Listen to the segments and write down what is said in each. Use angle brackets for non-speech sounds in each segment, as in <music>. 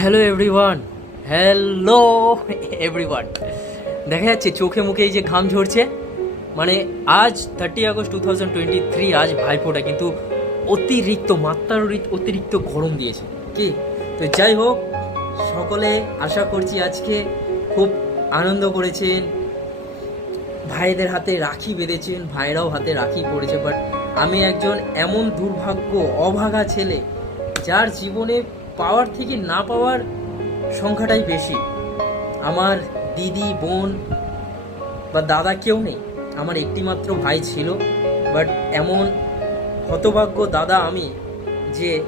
Hello everyone hello everyone দেখা যাচ্ছে চোখে মুখে এই যে ঘাম ঝরছে। মানে আজ thirty August two thousand twenty three আজ ভাইফোঁটা কিন্তু অতিরিক্ত মাত্রার অতিরিক্ত গরম দিয়েছে। কি? তো যাই হোক, সকলে আশা করছি আজকে খুব আনন্দ করেছেন। ভাইদের হাতে রাখি বেঁধেছেন, ভাইরাও হাতে রাখি পড়েছে। বাট আমি একজন এমন দুর্ভাগ্য, অভাগা ছেলে, যার জীবনে পাওয়ার থেকে না পাওয়ার সংখ্যাটাই বেশি। আমার দিদি, বোন বা দাদা কেউ নেই। আমার একটিমাত্র ভাই ছিল। বাট এমন হতভাগ্য দাদা আমি যে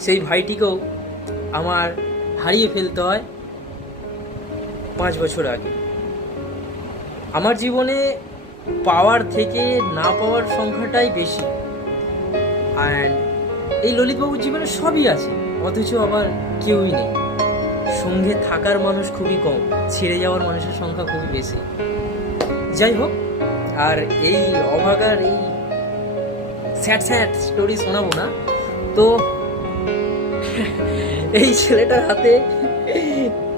সেই ভাইটিকেও আমার হারিয়ে ফেলতে হয় পাঁচ বছর আগে। আমার জীবনে পাওয়ার থেকে না পাওয়ার সংখ্যাটাই বেশি। অ্যান্ড এই ললিতবাবুর জীবনে সবই আছে, অথচ আবার কেউই নেই। সঙ্গে থাকার মানুষ খুবই কম, ছেড়ে যাওয়ার মানুষের সংখ্যা খুবই বেশি। যাই হোক, আর এই অভাগার এই স্যাড স্যাড স্টোরি শোনাবো না। তো এই ছেলেটার হাতে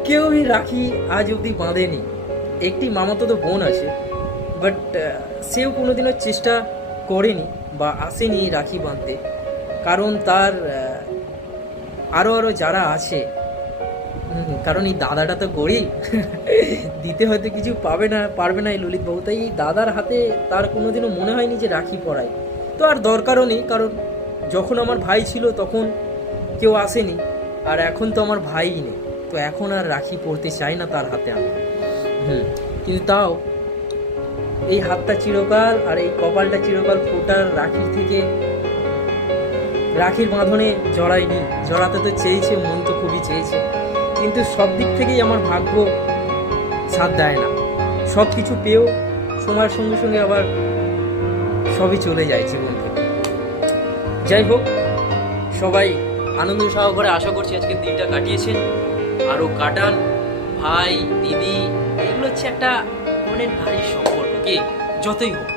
কেউই রাখি আজ অবধি বাঁধেনি। একটি মামাতো তো বোন আছে, বাট সেও কোনোদিনও চেষ্টা করেনি বা আসেনি রাখি বাঁধতে। কারণ তার আরও আরও যারা আছে কারণ এই দাদাটা তো গরিব, <laughs> দিতে হয়তো কিছু পাবে না, পারবে না এই ললিত বাবু তাই এই দাদার হাতে তার কোনোদিনও মনে হয়নি যে রাখি পরায় তো আর দরকারও নেই, কারণ যখন আমার ভাই ছিল তখন কেউ আসেনি, আর এখন তো আমার ভাই নেই। তো এখন আর রাখি পরতে চাই না তার হাতে আমি। হুম, কিন্তু তাও এই হাতটা চিরকাল আর এই কপালটা চিরকাল ফোটার রাখি থেকে রাখির বাঁধনে জড়ায়নি। জড়াতে তো চেয়েছে, মন তো খুবই চেয়েছে। কিন্তু সব দিক থেকেই আমার ভাগ্য সাথ দেয় না। সব কিছু পেয়েও সময়ের সঙ্গে সঙ্গে আবার সবই চলে যায় জীবন থেকে। যাই হোক, সবাই আনন্দ সহকারে আশা করছি আজকে দিনটা কাটিয়েছেন। আরও কাটান, ভাই, দিদি, এগুলো হচ্ছে একটা মানে নারীর সম্পর্ক, কে? যতই হোক।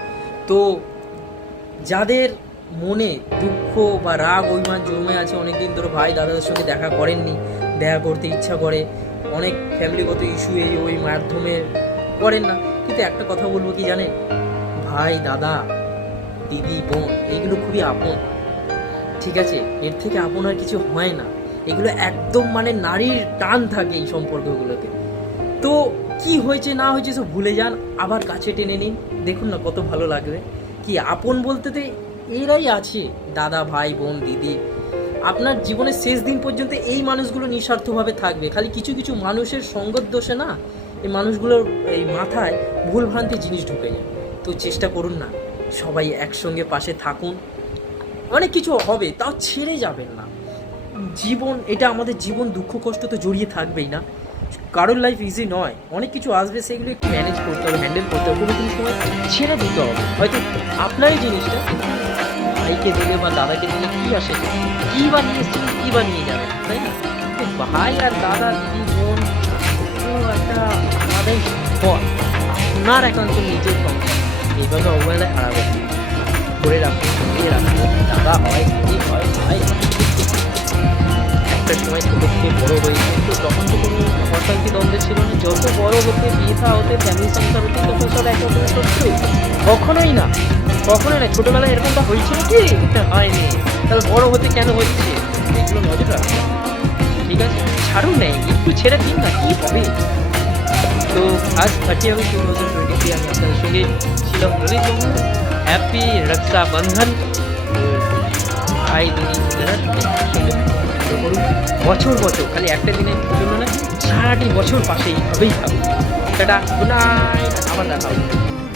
তো যাদের মনে দুঃখ বা রাগ, অভিমান জমে আছে অনেকদিন ধরে ভাই দাদাদের সঙ্গে দেখা করেননি, দেখা করতে ইচ্ছা করে। অনেক ফ্যামিলিগত ইস্যু এই ওই মাধ্যমে করেন না। কিন্তু একটা কথা বলব কি জানেন? ভাই, দাদা, দিদি, বোন, এইগুলো খুবই আপন। ঠিক আছে? এর থেকে আপন আর কিছু হয় না। এগুলো একদম মানে নারীর টান থাকে এই সম্পর্কগুলোতে। তো কি হয়েছে, না হয়েছে সব ভুলে যান। আবার কাছে টেনে নিন। দেখুন না কত ভালো লাগবে। কি আপন বলতে এরাই আছে দাদা, ভাই, বোন, দিদি। আপনার জীবনের শেষ দিন পর্যন্ত এই মানুষগুলো নিঃস্বার্থভাবে থাকবে। খালি কিছু কিছু মানুষের সঙ্গত দোষে না, এই মানুষগুলোর এই মাথায় ভুলভ্রান্তি জিনিস ঢুকে যায়। তো চেষ্টা করুন না, সবাই একসঙ্গে পাশে থাকুন। অনেক কিছু হবে, তাও ছেড়ে যাবেন না। জীবন, এটা আমাদের জীবন দুঃখ, কষ্ট তো জড়িয়ে থাকবেই না। কারোর লাইফ ইজি নয়। অনেক কিছু আসবে, সেগুলো একটু ম্যানেজ করতে হবে হ্যান্ডেল করতে হবে। কোনো কোনো সময় ছেড়ে দিতে হবে। হয়তো আপনারই জিনিসটা ভাইকে দিলে বা দাদাকে দিলে কি আসে কি বা নিয়ে এসছেন কি বা নিয়ে যাবেন তাই না ভাই আর দাদা, দিদি, বোন একটা আমাদের পথ আপনার একান্ত নিজের সংসার এইভাবে অবহেলায় খারাপ। করে রাখুন দাদা হয় কি হয়, ভাই। একটা সময় ছোটো থেকে বড় হয়েছে তো তখন তো কোনো অশান্তি দ্বন্দ্ব ছিল না। যত বড় হতে থা হতে ফ্যামিলি সংসার হতে তখন সব এক রকমের সত্যই কখনোই না। কখনোই না। ছোটোবেলায় এরকমটা হয়েছিল কি? এটা হয়নি। তাহলে বড় হতে কেন হচ্ছে? এগুলো নজর রাখুন ঠিক আছে? ছাড়ুন নেই একটু ছেড়ে দিন না, কি হবে? তো আজ thirty August two thousand twenty three আমি আপনাদের সঙ্গে ছিলাম ললিত হ্যাপি রক্ষাবন্ধন ভাই দিদি বোনেরা বছর বছর, খালি একটা দিনের জন্য না সারাটি বছর পাশে এইভাবেই থাকবে টাটা গুড নাইট আবার দেখা হবে।